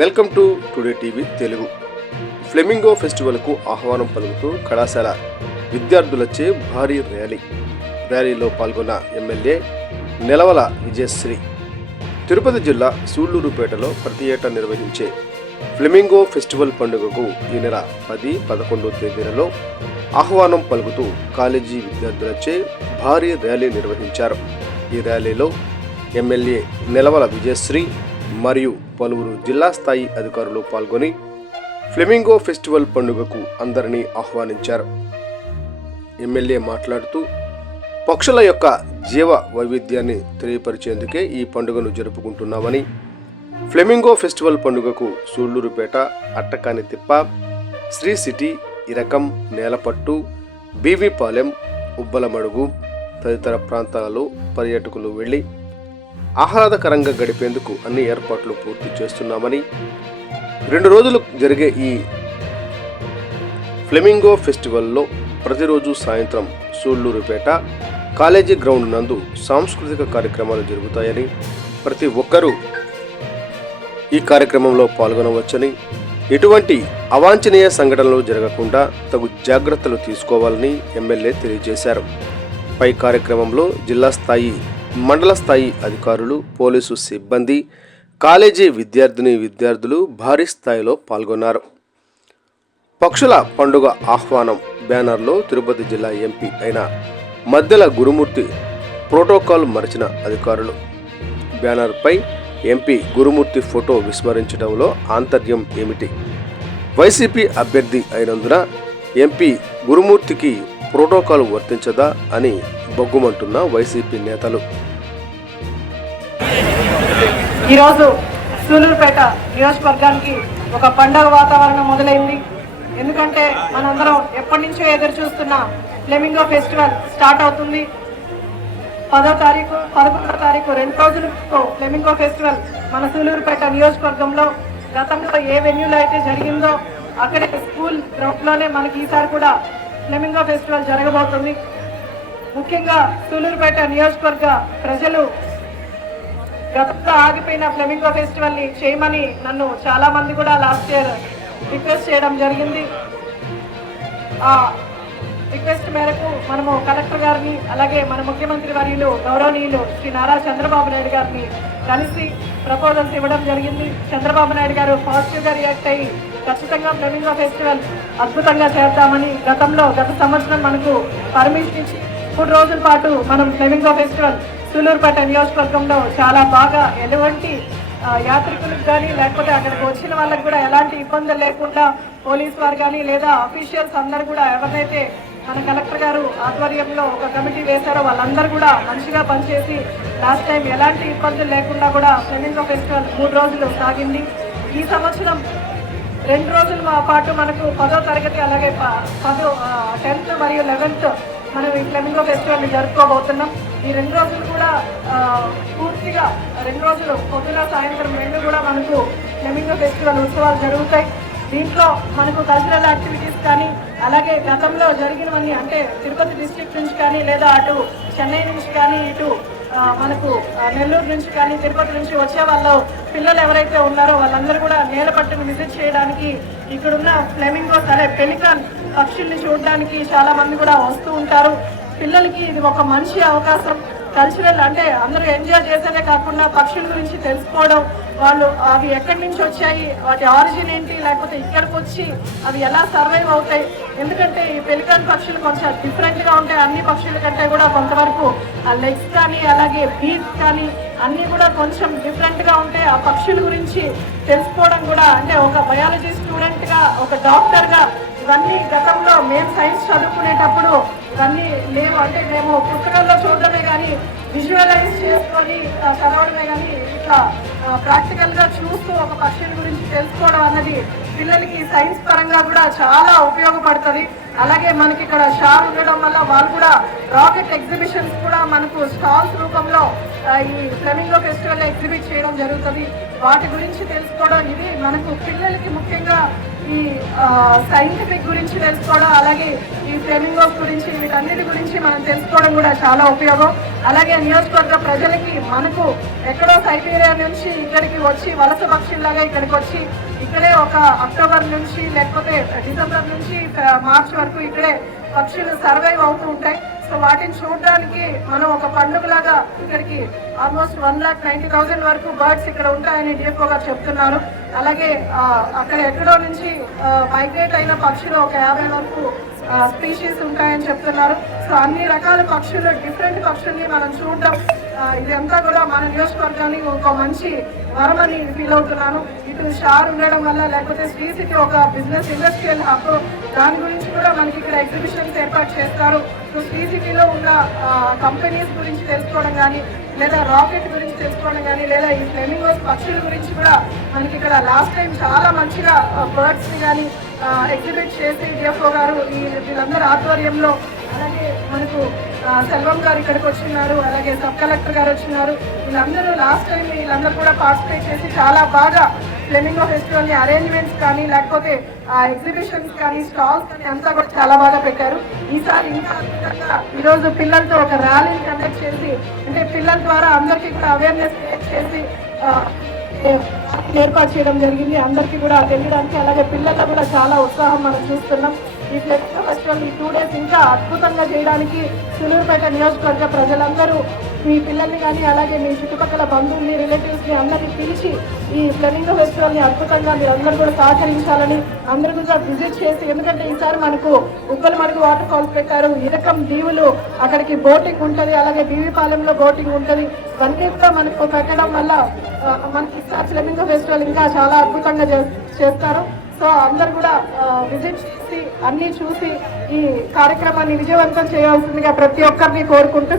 Welcome to today TV Telugu. Flamingo ఫెస్టివల్కు ఆహ్వానం పలుకుతూ కళాశాల విద్యార్థులచే భారీ ర్యాలీలో పాల్గొన్న ఎమ్మెల్యే నెలవల విజయశ్రీ. తిరుపతి జిల్లా సూళ్లూరుపేటలో ప్రతి ఏటా నిర్వహించే ఫ్లెమింగో ఫెస్టివల్ పండుగకు ఈ నెల 10-11 తేదీలలో ఆహ్వానం పలుకుతూ కాలేజీ విద్యార్థులచే భారీ ర్యాలీ నిర్వహించారు. ఈ ర్యాలీలో ఎమ్మెల్యే నెలవల విజయశ్రీ మరియు పలువురు జిల్లా స్థాయి అధికారులు పాల్గొని ఫ్లెమింగో ఫెస్టివల్ పండుగకు అందరినీ ఆహ్వానించారు. ఎమ్మెల్యే మాట్లాడుతూ పక్షుల యొక్క జీవ వైవిధ్యాన్ని తెలియపరిచేందుకే ఈ పండుగను జరుపుకుంటున్నామని, ఫ్లెమింగో ఫెస్టివల్ పండుగకు సూళ్లూరుపేట, అట్టకానితిప్ప, శ్రీ సిటీ, ఇరకం, నేలపట్టు, బీవీపాలెం, ఉబ్బలమడుగు తదితర ప్రాంతాలలో పర్యాటకులు వెళ్లి ఆహ్లాదకరంగా గడిపేందుకు అన్ని ఏర్పాట్లు పూర్తి చేస్తున్నామని, 2 రోజులు జరిగే ఈ ఫ్లెమింగో ఫెస్టివల్లో ప్రతిరోజు సాయంత్రం సూళ్లూరుపేట కాలేజీ గ్రౌండ్ నందు సాంస్కృతిక కార్యక్రమాలు జరుగుతాయని, ప్రతి ఒక్కరూ ఈ కార్యక్రమంలో పాల్గొనవచ్చని, ఎటువంటి అవాంఛనీయ సంఘటనలు జరగకుండా తగు జాగ్రత్తలు తీసుకోవాలని ఎమ్మెల్యే తెలియజేశారు. పై కార్యక్రమంలో జిల్లా స్థాయి, మండల స్థాయి అధికారులు, పోలీసు సిబ్బంది, కాలేజీ విద్యార్థులు భారీ స్థాయిలో పాల్గొన్నారు. పక్షుల పండుగ ఆహ్వానం బ్యానర్లో తిరుపతి జిల్లా ఎంపీ అయిన మద్దెల గురుమూర్తి ప్రోటోకాల్ మరిచిన అధికారులు. బ్యానర్పై ఎంపీ గురుమూర్తి ఫోటో విస్మరించడంలో ఆంతర్యం ఏమిటి? వైసీపీ అభ్యర్థి అయినందున ఎంపీ గురుమూర్తికి ప్రోటోకాల్ వర్తించదా అని బొగ్గుమంటున్న వైసీపీ నేతలు. ఈరోజు సూళ్లూరుపేట నియోజకవర్గానికి ఒక పండగ వాతావరణం మొదలైంది. ఎందుకంటే మనందరం ఎప్పటి నుంచో ఎదురు చూస్తున్న ఫ్లెమింగో ఫెస్టివల్ స్టార్ట్ అవుతుంది. 10వ తారీఖు, 11వ తారీఖు 2 రోజులకు ఫ్లెమింగో ఫెస్టివల్ మన సూళ్లూరుపేట నియోజకవర్గంలో గతంలో ఏ వెన్యూలో అయితే జరిగిందో అక్కడే స్కూల్ గ్రౌండ్లోనే మనకి ఈసారి కూడా ఫ్లెమింగో ఫెస్టివల్ జరగబోతుంది. ముఖ్యంగా సూళ్లూరుపేట నియోజకవర్గ ప్రజలు గతంలో ఆగిపోయిన ఫ్లెమింగో ఫెస్టివల్ ని చేయమని నన్ను చాలా మంది కూడా లాస్ట్ ఇయర్ రిక్వెస్ట్ చేయడం జరిగింది. ఆ రిక్వెస్ట్ మేరకు మనము కలెక్టర్ గారిని, అలాగే మన ముఖ్యమంత్రి వర్యులు గౌరవనీయులు శ్రీ నారా చంద్రబాబు నాయుడు గారిని కలిసి ప్రపోజల్స్ ఇవ్వడం జరిగింది. చంద్రబాబు నాయుడు గారు పాజిటివ్గా రియాక్ట్ అయ్యి ఖచ్చితంగా ఫ్లెమింగో ఫెస్టివల్ అద్భుతంగా చేద్దామని గత సంవత్సరం మనకు పర్మిషన్ ఇచ్చి 3 రోజుల పాటు మనం ఫ్లెమింగో ఫెస్టివల్ సూళ్లూరుపేట నియోజకవర్గంలో చాలా బాగా ఎటువంటి యాత్రికులకు కానీ లేకపోతే అక్కడికి వచ్చిన వాళ్ళకి కూడా ఎలాంటి ఇబ్బందులు లేకుండా పోలీసు వారు కానీ లేదా అఫీషియల్స్ అందరూ కూడా ఎవరినైతే మన కలెక్టర్ గారు ఆధ్వర్యంలో ఒక కమిటీ వేశారో వాళ్ళందరూ కూడా మంచిగా పనిచేసి లాస్ట్ టైం ఎలాంటి ఇబ్బందులు లేకుండా కూడా ఫ్లెమింగో ఫెస్టివల్ 3 రోజులు సాగింది. ఈ సంవత్సరం 2 రోజుల పాటు మనకు 10వ తరగతి అలాగే 10th మరియు 11th మనం ఈ ఫ్లెమింగో ఫెస్టివల్ని జరుపుకోబోతున్నాం. ఈ 2 రోజులు కూడా పూర్తిగా 2 రోజులు పొద్దున సాయంత్రం 2 కూడా మనకు ఫ్లెమింగో ఫెస్టివల్ ఉత్సవాలు జరుగుతాయి. దీంట్లో మనకు కల్చరల్ యాక్టివిటీస్ కానీ, అలాగే గతంలో జరిగినవన్నీ అంటే తిరుపతి డిస్ట్రిక్ట్ నుంచి కానీ లేదా అటు చెన్నై నుంచి కానీ ఇటు మనకు నెల్లూరు నుంచి కానీ తిరుపతి నుంచి వచ్చే వాళ్ళు పిల్లలు ఎవరైతే ఉన్నారో వాళ్ళందరూ కూడా నేలపట్టును విజిట్ చేయడానికి, ఇక్కడున్న ఫ్లెమింగోస్ అనే పెలికాన్ పక్షుల్ని చూడడానికి చాలా మంది కూడా వస్తూ ఉంటారు. పిల్లలకి ఇది ఒక మంచి అవకాశం. కల్చరల్ అంటే అందరూ ఎంజాయ్ చేసేదే కాకుండా పక్షుల గురించి తెలుసుకోవడం, వాళ్ళు అవి ఎక్కడి నుంచి వచ్చాయి, వాటి ఆరిజిన్ ఏంటి, లేకపోతే ఇక్కడికి వచ్చి అవి ఎలా సర్వైవ్ అవుతాయి. ఎందుకంటే ఈ పెలికాన్ పక్షులు కొంచెం డిఫరెంట్గా ఉంటాయి. అన్ని పక్షుల కంటే కూడా కొంతవరకు ఆ లెగ్స్ కానీ అలాగే బీట్స్ కానీ అన్నీ కూడా కొంచెం డిఫరెంట్గా ఉంటాయి. ఆ పక్షుల గురించి తెలుసుకోవడం కూడా అంటే ఒక బయాలజీ స్టూడెంట్గా, ఒక డాక్టర్గా ఇవన్నీ గతంలో మేము సైన్స్ చదువుకునేటప్పుడు ఇవన్నీ లేవు. అంటే మేము పుస్తకాల్లో చూడడమే కానీ విజువలైజ్ చేసుకొని చదవడమే కానీ ఇట్లా ప్రాక్టికల్గా చూస్తూ ఒక పక్షుల గురించి తెలుసుకోవడం అన్నది పిల్లలకి సైన్స్ పరంగా కూడా చాలా ఉపయోగపడుతుంది. అలాగే మనకి ఇక్కడ షార్ ఉండడం వల్ల వాళ్ళు కూడా రాకెట్ ఎగ్జిబిషన్స్ కూడా మనకు స్టాల్స్ రూపంలో ఈ ఫ్లెమింగో ఫెస్టివల్ ఎగ్జిబిట్ చేయడం జరుగుతుంది. వాటి గురించి తెలుసుకోవడం ఇది మనకు పిల్లలకి ముఖ్యంగా ఈ సైంటిఫిక్ గురించి తెలుసుకోవడం, అలాగే ఈ ఫ్లెమింగోస్ గురించి వీటన్నిటి గురించి మనం తెలుసుకోవడం కూడా చాలా ఉపయోగం. అలాగే నియోజకవర్గ ప్రజలకి మనకు ఎక్కడో సైబీరియా నుంచి ఇక్కడికి వచ్చి వలస పక్షుల్లాగా ఇక్కడికి వచ్చి ఇక్కడే ఒక అక్టోబర్ నుంచి లేకపోతే డిసెంబర్ నుంచి మార్చ్ వరకు ఇక్కడే పక్షులు సర్వైవ్ అవుతూ ఉంటాయి. సో వాటిని చూడడానికి మనం ఒక పండుగలాగా ఇక్కడికి ఆల్మోస్ట్ 1,90,000 వరకు బర్డ్స్ ఇక్కడ ఉంటాయని డిఎఫ్ఓ గారు చెప్తున్నారు. అలాగే అక్కడ ఎక్కడో నుంచి మైగ్రేట్ అయిన పక్షులు ఒక 50 వరకు స్పీషీస్ ఉంటాయని చెప్తున్నారు. సో అన్ని రకాల పక్షులు, డిఫరెంట్ పక్షుల్ని మనం చూడడం ఇదంతా కూడా మన నియోజకవర్గానికి ఒక మంచి వరమని ఫీల్ అవుతున్నాను. ఇటు షార్ ఉండడం వల్ల, లేకపోతే శ్రీ సిటీ ఒక బిజినెస్ ఇండస్ట్రియల్ హబ్, దాని గురించి కూడా మనకి ఇక్కడ ఎగ్జిబిషన్స్ ఏర్పాటు చేస్తారు. సో శ్రీ సిటీలో ఉన్న కంపెనీస్ గురించి తెలుసుకోవడం కానీ, లేదా రాకెట్ గురించి తెలుసుకోవడం కానీ, లేదా ఈ ఫ్లెమింగోస్ పక్షుల గురించి కూడా మనకి ఇక్కడ లాస్ట్ టైం చాలా మంచిగా బర్డ్స్ని కానీ ఎగ్జిబిట్ చేసి డిఎఫ్ఓ గారు వీళ్ళందరూ ఆధ్వర్యంలో, అలాగే మనకు సెల్వం గారు ఇక్కడికి వచ్చినారు, అలాగే సబ్ కలెక్టర్ గారు వచ్చినారు. వీళ్ళందరూ లాస్ట్ టైం వీళ్ళందరూ కూడా పార్టిసిపేట్ చేసి చాలా బాగా ఫ్లెమింగో ఫెస్టివల్ని అరేంజ్మెంట్స్ కానీ, లేకపోతే ఎగ్జిబిషన్స్ కానీ, స్టాల్స్ కానీ అంతా కూడా చాలా బాగా పెట్టారు. ఈసారి ఇంకా అద్భుతంగా ఈరోజు పిల్లలతో ఒక ర్యాలీని కండక్ట్ చేసి, అంటే పిల్లల ద్వారా అందరికీ కూడా అవేర్నెస్ క్రియేట్ చేసి ఏర్పాటు చేయడం జరిగింది. అందరికీ కూడా తెలియడానికి, అలాగే పిల్లల్లో కూడా చాలా ఉత్సాహం మనం చూస్తున్నాం. ఈ ఫ్లెమింగో ఫెస్టివల్ ఈ 2 days ఇంకా అద్భుతంగా చేయడానికి సూలూరుపేట నియోజకవర్గ ప్రజలందరూ మీ పిల్లల్ని కానీ, అలాగే మీ చుట్టుపక్కల బంధువుల్ని, రిలేటివ్స్ని అందరినీ పిలిచి ఈ ఫ్లెమింగో ఫెస్టివల్ని అద్భుతంగా మీరు అందరూ కూడా సహకరించాలని, అందరూ కూడా విజిట్ చేసి, ఎందుకంటే ఈసారి మనకు ఉప్పలమడుగు వాటర్ ఫాల్స్ పెట్టారు, ఇరకం దీవులు అక్కడికి బోటింగ్ ఉంటుంది, అలాగే బీవీపాలెంలో బోటింగ్ ఉంటుంది. ఇవన్నీ కూడా మనకు పెట్టడం వల్ల మనకి ఈసారి ఫ్లెమింగో ఫెస్టివల్ ఇంకా చాలా అద్భుతంగా చేస్తారు. సో అందరు కూడా విజిట్ చేసి అన్నీ చూసి ఈ కార్యక్రమాన్ని విజయవంతం చేయాల్సిందిగా ప్రతి ఒక్కరిని కోరుకుంటూ